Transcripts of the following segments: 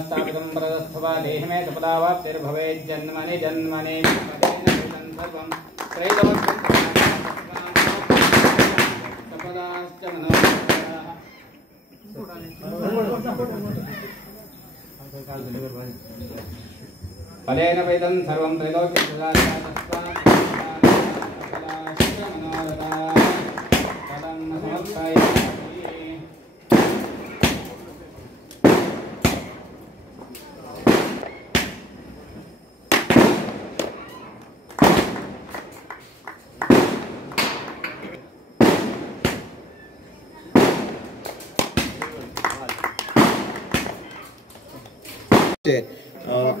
स्थापितं प्रदस्थवा देहि मे सपदावाप्तिर्भवेत् जन्मनि जन्मनि पदेन भूतं सर्वं सपदाश्च मनोरथाः फलेन वेदं सर्वं त्रैलोक्यं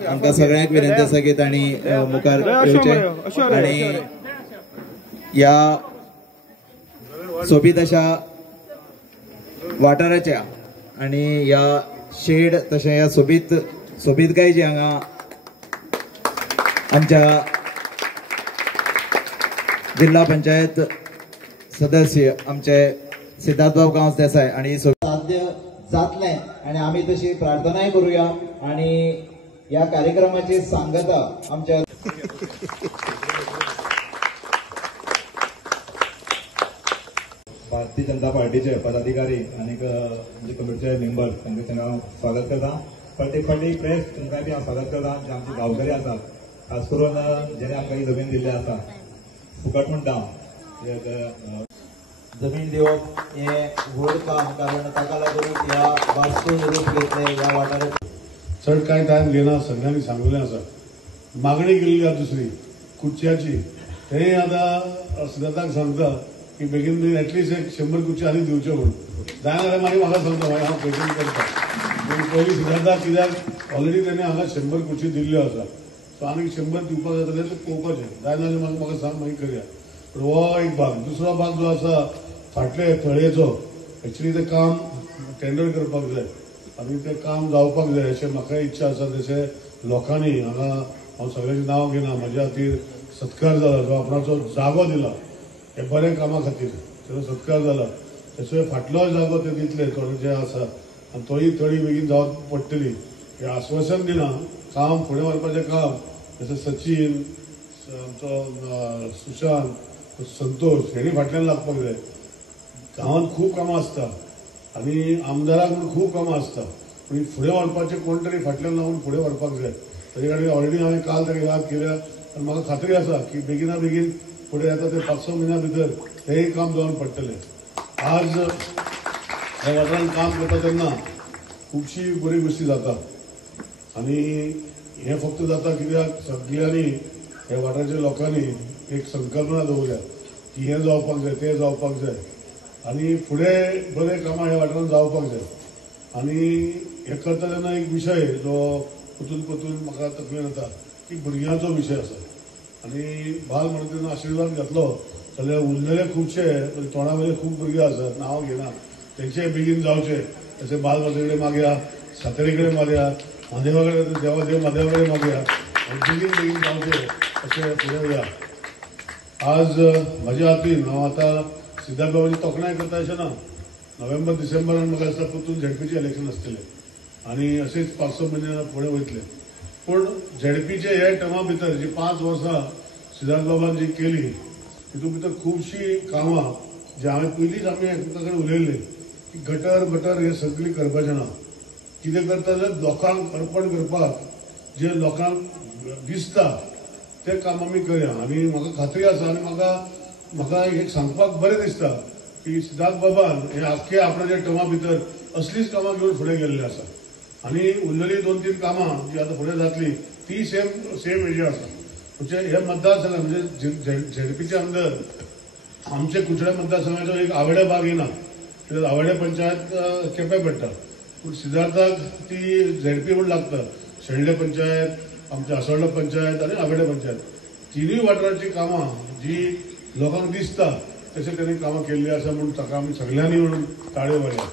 आमकां सगळ्यांक विनंती आसा की तांणी मुखार येवचें आनी ह्या सोबीत अशा वाठाराच्या आनी ह्या शेड तशें ह्या सोबीतकाय जी हांगा आमच्या जिल्हा पंचायत सदस्य आमचे सिद्धार्थबाब गांवस देसाय आनी साध्य जातलें आनी आमी तशी प्रार्थनाय करूया आनी या कार्यक्रमाची सांगता आमच्या भारतीय जनता पार्टीचे पदाधिकारी आणि कमिटीचे मेंबर तांकां हांव स्वागत करता प्रत्येक फावटी प्रेस तुमकां बी हांव स्वागत करता जे आमचे गांवकरी आसात खास करून जेणे आमकां ही जमीन दिल्ली आसा फुकट म्हणटा जमीन दिवप हे व्हड काम कारण ताका लागून ह्या वास्तून रूप घेतले ह्या वाठारात चड कांय टायम घेना सगळ्यांनी सांगलेलें आसा मागणी केल्ली आसा दुसरी कुर्च्याची तेंय आतां सिद्धार्थाक सांगता की बेगीन बेगीन एटलीस्ट एक 100 कुर्ची आनी दिवच्यो म्हणून जाय जाल्यार मागीर म्हाका सांगता मागीर हांव पेशंट करता पयलीं सिद्धार्थाक कित्याक ऑलरेडी तेणें हांगा 100 कुर्ची दिल्ल्यो आसा सो आनीक 100 दिवपाक जाता तें पळोवपाचें जाय जाल्यार म्हाका सांग मागीर करया पूण हो एक भाग दुसरो भाग जो आसा फाटले थळेचो एक्चुली तें काम टेंडर करपाक जाय आनी तें काम जावपाक जाय अशें म्हाका इच्छा आसा तशें लोकांनी हांगा हांव सगळ्यांचें नांव घेना म्हज्या खातीर सत्कार जाला जो आपणाचो जागो दिला हे बरे कामा खातीर तेजो सत्कार जाला तसो फाटलोय जागो ते दितले थोडे जे आसा आनी तोय थळी बेगीन जावप पडटली हें आश्वासन दिना काम फुडें व्हरपाचें काम जशें सचिन आमचो सुशांत संतोष हेणी फाटल्यान लागपाक जाय गांवांत खूब कामां आसता आनी आमदाराक म्हूण खूब कामां आसता पूण फुडें व्हरपाचें कोण तरी फाटल्यान लागून फुडें व्हरपाक जाय ताजे खातीर ऑलरेडी हांवें काल ताका याद केल्या आनी म्हाका खात्री आसा की बेगिना बेगीन फुडें येता ते 5-6 म्हयन्या भितर तेंय काम जावन पडटलें आज ह्या वाठारांत काम करता तेन्ना खुबशी बरी गोश्टी जाता आनी हें फक्त जाता कित्याक सगळ्यांनी ह्या वाठाराच्या लोकांनी एक संकल्पना दवरल्या की हें जावपाक जाय तें जावपाक जाय आनी फुडें बरें कामां ह्या वाठारांत जावपाक जाय आनी हें करता तेन्ना एक विशय जो परतून म्हाका तकलेन येता की भुरग्यांचो विशय आसा आनी बाल म्हणटा तेन्ना आशिर्वाद घेतलो जाल्यार उरलेले खुबशे तोंडा वयले खूब भुरगे आसात नांव घेना तेंचेय बेगीन जावचे तशें बाल माजरे कडेन मागया सातेरी कडेन मागया महादेवा कडेन देव महादेवा कडेन मागया आनी बेगीन जावचे अशें फुडें या आज म्हज्या हातीन हांव आतां सिद्धार्थ बाबाची तोखणाय करता अशें ना नोव्हेंबर डिसेंबरान म्हाका दिसता परतून झेडपीचें इलेक्शन आसतलें आनी अशेंच 5-6 म्हयने फुडें वयतले पूण झेडपीचे हे टर्मा भितर जी 5 वर्सां सिद्धार्थ बाबान जी केली तितून भितर खुबशीं कामां जी हांवें पयलींच आमी एकामेका कडेन उलयल्ले की गटर हें सगळीं करपाचें ना कितें करता जाल्यार लोकांक अर्पण करपाक जे लोकांक दिसता तें काम आमी करया आनी म्हाका खात्री आसा आनी म्हाका एक सांगपाक बरें दिसता की सिद्धार्थ बाबान हे आख्खे आपणाच्या टर्मा भितर असलीच कामां घेवन फुडें गेल्ले आसा आनी उरलेली 2-3 कामां जी आतां फुडें जातली ती सेम हेजी आसा म्हणजे हे मतदारसंघ म्हणजे झेडपीच्या अंदर आमचे कुचड्या मतदारसंघाचो एक आवडे भाग येना कित्याक आवडे पंचायत केपें पडटा पूण सिद्धार्थाक ती झेडपी म्हूण लागता शेळडे पंचायत आमचे आसोळडे पंचायत आनी आवडे पंचायत तिनूय वाठाराची कामां जी लोकांक दिसता तशें तरेन कामां केल्ली आसा म्हूण ताका आमी सगळ्यांनी म्हणून ताळयो मारया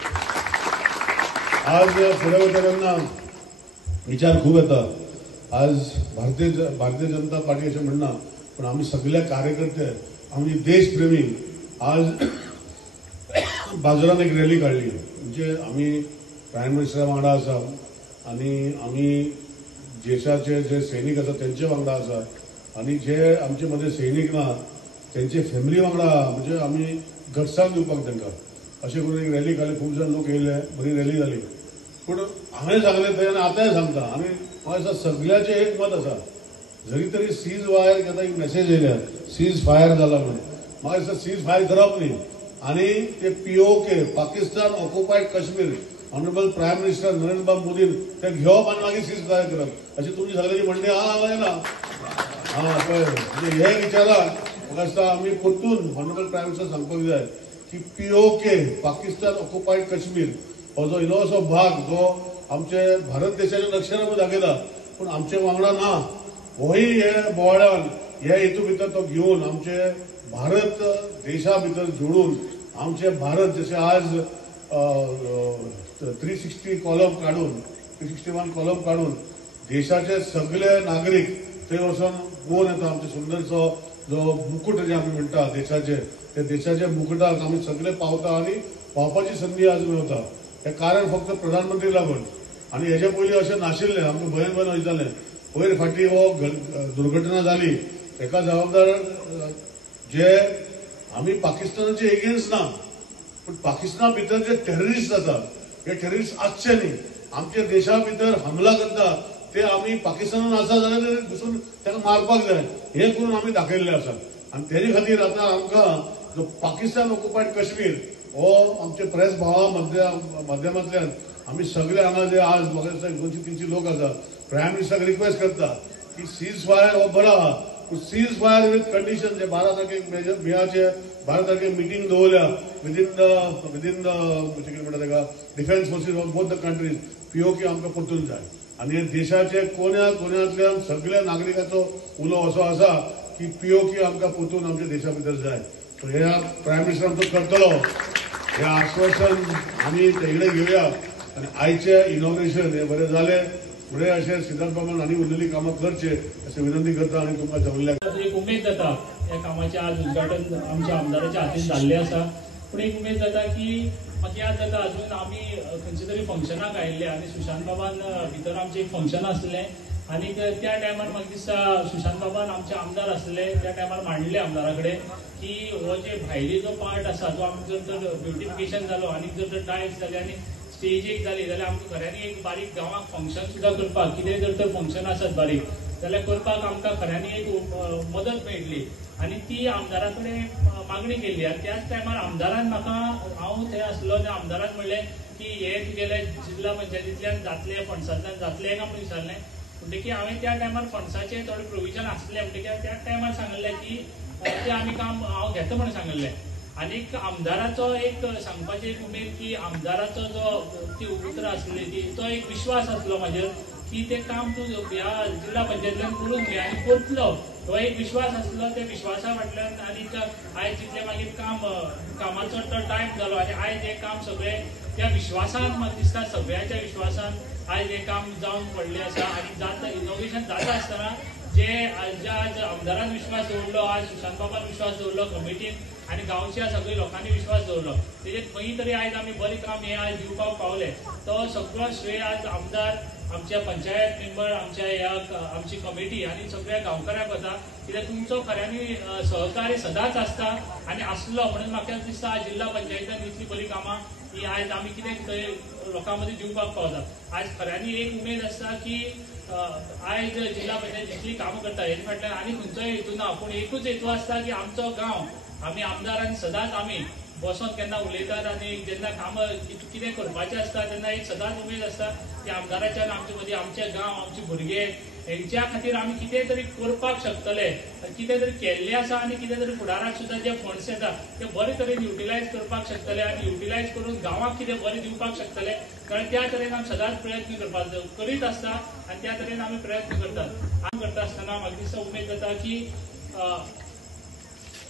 आज फुडें वता तेन्ना विचार खूब येता आज भारतीय जनता पार्टी अशें म्हणना पूण आमी सगळे कार्यकर्ते आमी देशप्रेमी आज बाजारान एक रॅली काडली म्हणजे आमी प्रायम मिनिस्टरा वांगडा आसा आणि आम्ही देशाचे जे सैनीक आसा त्यांचे वांगडा आसा आणि जे आमचे मध्ये सैनीक ना त्यांचे फॅमिली वांगडा म्हणजे आम्ही घटसाण दिवपाक तांकां अशें करून एक रॅली काडली. खूब जाण लोक येयले, बरी रॅली जाली. पूण हांवें सांगलें थंय आनी आतांय सांगता आनी म्हाका दिसता सगळ्याचें एक मत आसा, जरी तरी सीज फायर घेता एक मेसेज येयल्या सीज फायर जाला म्हणून. म्हाका दिसता सीज फायर करप न्ही आनी ते POK Pakistan occupied Kashmir honourable prime minister Narendra मोदीन ते घेवप आनी मागीर सीज फायर करप अशी तुमची सगळ्यांची म्हणणी आहा ना. हा पळय म्हणजे हे विचाराक म्हाका दिसता आमी परतून ऑनरेबल प्रायम मिनिस्टर सांगपाक जाय की POK पाकिस्तान ऑक्युपायड काश्मीर हो जो इल्लोसो भाग जो आमचे भारत देशाच्या नक्षेर आमी दाखयता पूण आमचे वांगडा ना. होय हे बोवाळ्यान हे हेतू भितर तो घेवन आमचे भारत देशा भितर जोडून आमचे भारत जसे आज 360 कॉलम काढून 361 कॉलम काढून देशाचे सगळे नागरिक थंय वचून पळोवन येता. आमचे सुंदरसो जो मुकुट जे आमी म्हणटा देशाचे त्या देशाच्या मुकुटाक आमी सगळे पावता आणि पावपाची संधी आज मेळटा. हे कारण फक्त प्रधानमंत्री लागून आणि हेजे पयलीं अशें नाशिल्लें. आमकां भयन भयन वयतालें. पयर फाटी हो दुर्घटना जाली हेका जबाबदार जे आमी पाकिस्तानाचे एगेन्स्ट ना पूण पाकिस्ताना भितर जे टेररिस्ट आसात हे टेररिस्ट आसचे न्ही. आमच्या देशा भितर हमला करता ते आमी पाकिस्तानान आसा जाल्यार घुसून ताका मारपाक जाय हे करून आमी दाखयल्ले आसा. आणि तेजे खातीर आतां आमकां जो पाकिस्तान ऑक्युपायड काश्मीर हो आमचे प्रेस भावा माध्यमांतल्यान आमी सगळे हांगा जे आज म्हाका दिसता 200-300 लोक आसात प्रायम मिनिस्टराक रिक्वेस्ट करता की सीज फायर हो बरो आहा पूण सीज फायर विथ कंडिशन जे 12 तारखेक मेयाचे 12 तारखेक मिटींग दवरल्या विदीन द कितें म्हणटा ताका defence forces of both the countries POK आमकां परतून जाय. आनी देशाचे कोण्यातल्यान सगळ्या नागरिकाचो उलो असो आसा की POK आमकां परतून आमच्या देशा भितर जाय. सो हे प्रायम मिनिस्टर तो करतलो हे आश्वासन आमी तेगडे घेवया आनी आयचे इनॉग्रेशन हे बरें जालें फुडें अशें सिद्धार्थ बाबान आनी उरलेली कामां करचे अशी विनंती करता आनी तुमकां जमल्या एक उमेद जाता या कामाचें आज उद्घाटन आमच्या आमदाराच्या हातीन जाल्लें आसा. पूण एक उमेद जाता की म्हाका याद जाता अजून आमी खंयचे तरी फंक्शनाक आयिल्ले आनी सुशांत बाबान भितर आमचें एक फंक्शन आसलें आनी त्या टायमार म्हाका दिसता सुशांत बाबान आमचे आमदार आसले त्या टायमार मांडले आमदारा कडेन की हो जे भायली जो पार्ट आसा जो आमचो जर ब्युटिफिकेशन जालो आनी जर टायल्स जाले आनी स्टेज एक जाली जाल्यार आमकां खऱ्यांनी एक बारीक गांवांत फंक्शन सुद्दां करपाक कितें जर तर फंक्शन आसत बारीक जाल्यार करपाक आमकां खऱ्यांनी एक मदत मेळटली आनी ती आमदारा कडेन मागणी केल्ली. आनी त्याच टायमार आमदारान म्हाका हांव थंय आसलो आनी आमदारान म्हणलें की हे तुगेले जिल्ला पंचायतींतल्यान जातले फंड्सांतल्यान जातले काय म्हणून विचारलें. म्हणटकीर हांवें त्या टायमार फंड्साचें थोडें प्रोविजन आसलें म्हणटकीर त्या टायमार सांगलें की तें आमी काम हांव घेता म्हणून सांगलें. आनीक आमदाराचो एक सांगपाचें एक उमेद की आमदाराचो जो ती उतर आसली ती तो एक विश्वास आसलो म्हाजेर की तें काम तूं ह्या जिल्ला पंचायतींतल्यान करून घे आनी करतलो हो एक विश्वास आसलो. त्या विश्वासा फाटल्यान आनीक आयज जितलें मागीर कामाचो तो टायम जालो आनी आयज हें काम सगळें त्या विश्वासान म्हाका दिसता सगळ्याच्या विश्वासान आयज हें काम जावन पडलें आसा. आनी जाता इनोव्हेशन जाता आसतना जे आज आमदारान विश्वास दवरलो आज सुशांत बाबान विश्वास दवरलो कमिटीन आनी गांवच्या सगळ्या लोकांनी विश्वास दवरलो तेजेर खंय तरी आयज आमी बरें काम हें आज दिवपाक पावले. तो सगळो श्रेय आज आमदार आमच्या पंचायत मेंबर आमच्या ह्या आमची कमिटी आनी सगळ्या गांवकारांक वता कित्याक तुमचो खऱ्यांनी सहकार्य सदांच आसता आनी आसलो म्हणून म्हाका दिसता आज जिल्ला पंचायतीन इतली बरी कामां ही आयज आमी कितें थंय लोकां मदीं दिवपाक पावतात. आज खऱ्यांनी एक उमेद आसता की आयज जिल्ला पंचायत जितली कामां करता हेजे फाटल्यान आनी खंयचोय हेतू ना पूण एकूच हेतू आसता की आमचो गांव आमी आमदारांनी सदांच आमी बसोन केन्ना उलयतात आनी जेन्ना कामां कितें करपाचें आसता तेन्ना एक सदांच उमेद आसता की आमदाराच्यान आमचे मदीं आमचे गांव आमचे भुरगे हेंच्या खातीर आमी कितें तरी करपाक शकतले कितें तरी केल्लें आसा आनी कितें तरी फुडाराक सुद्दां जे फंड्स येता ते बरे तरेन युटिलायज करपाक शकतले आनी युटिलायज करून गांवाक कितें बरें दिवपाक शकतले कारण त्या तरेन आमी सदांच प्रयत्न करपाक करीत आसता आनी त्या तरेन आमी प्रयत्न करतात. आमी करता आसतना म्हाका दिसता उमेद जाता की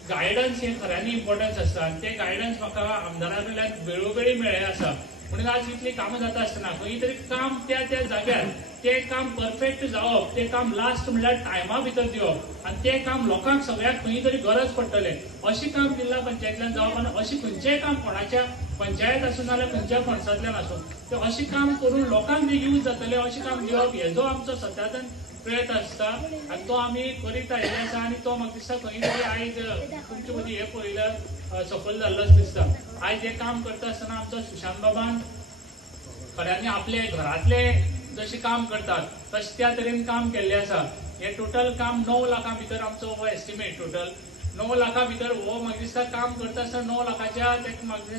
गायडन्स हे खऱ्यांनी इम्पॉर्टन्स आसता आनी ते गायडन्स म्हाका आमदारा कडल्यान वेळोवेळी मेळ्ळे आसा. म्हणून आज इतली कामां जाता आसतना खंय तरी काम त्या जाग्यार ते काम परफेक्ट जावप, ते काम लास्ट म्हणल्यार टायमा भितर दिवप आनी ते काम लोकांक सगळ्याक खंय तरी गरज पडटले अशें काम जिल्हा पंचायतींतल्यान जावप आनी अशें खंयचेंय काम कोणाच्या पंचायत आसूं नाल्यार खंयच्या फंड्सांतल्यान आसूं ते अशें काम करून लोकांक बी यूज जातलें अशें काम दिवप हेजो आमचो सतत प्रयत्न आसता आनी तो आमी करीत आयिल्ले आसा आनी तो म्हाका दिसता खंय तरी आयज तुमचे मदीं हे पळयल्यार सफल जाल्लोच दिसता. आयज हें काम करता आसतना आमचो सुशांत बाबान खऱ्यांनी आपले घरातले जशें काम करतात तशें त्या तरेन काम केल्लें आसा. हे टोटल काम 9 लाखां भितर आमचो हो एस्टिमेट टोटल 9 लाखां भितर हो म्हाका दिसता काम करता आसतना 9 लाखाच्या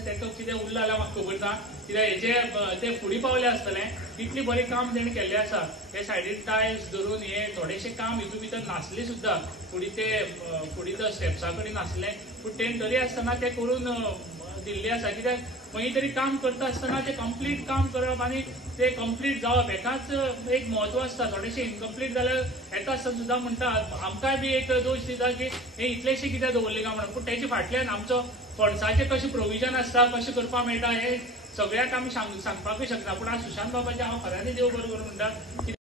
तेका कितें उरलां जाल्यार म्हाका खबर ना कित्याक हेजे ते फुडें पावले आसतलें इतली बरी काम तेणें केल्लें आसा. हे सायडीन टायल्स धरून हे थोडेशे काम हितून भितर नासले सुद्दां फुडें तो स्टेप्सा कडेन नासलें पूण तेणें तरी आसतना ते करून दिल्ली आसा कित्याक खंय तरी काम करता आसतना ते कंप्लीट काम करप आनी ते कंप्लीट जावप हेकाच एक म्हत्व आसता. थोडेशे इनकम्प्लीट जाल्यार हेका सुद्दां म्हणटा आमकांय बी एक दोश दिता की हे इतलेशे कित्याक दवरले काय म्हणून पूण तेचे फाटल्यान आमचो फंड्साचें कशें प्रोविजन आसता कशें करपाक मेळटा हे सगळ्याक आमी सांगपाकूय शकना पूण आज सुशांत बाबाचे हांव खऱ्यांनी देव बरो करूं म्हणटा.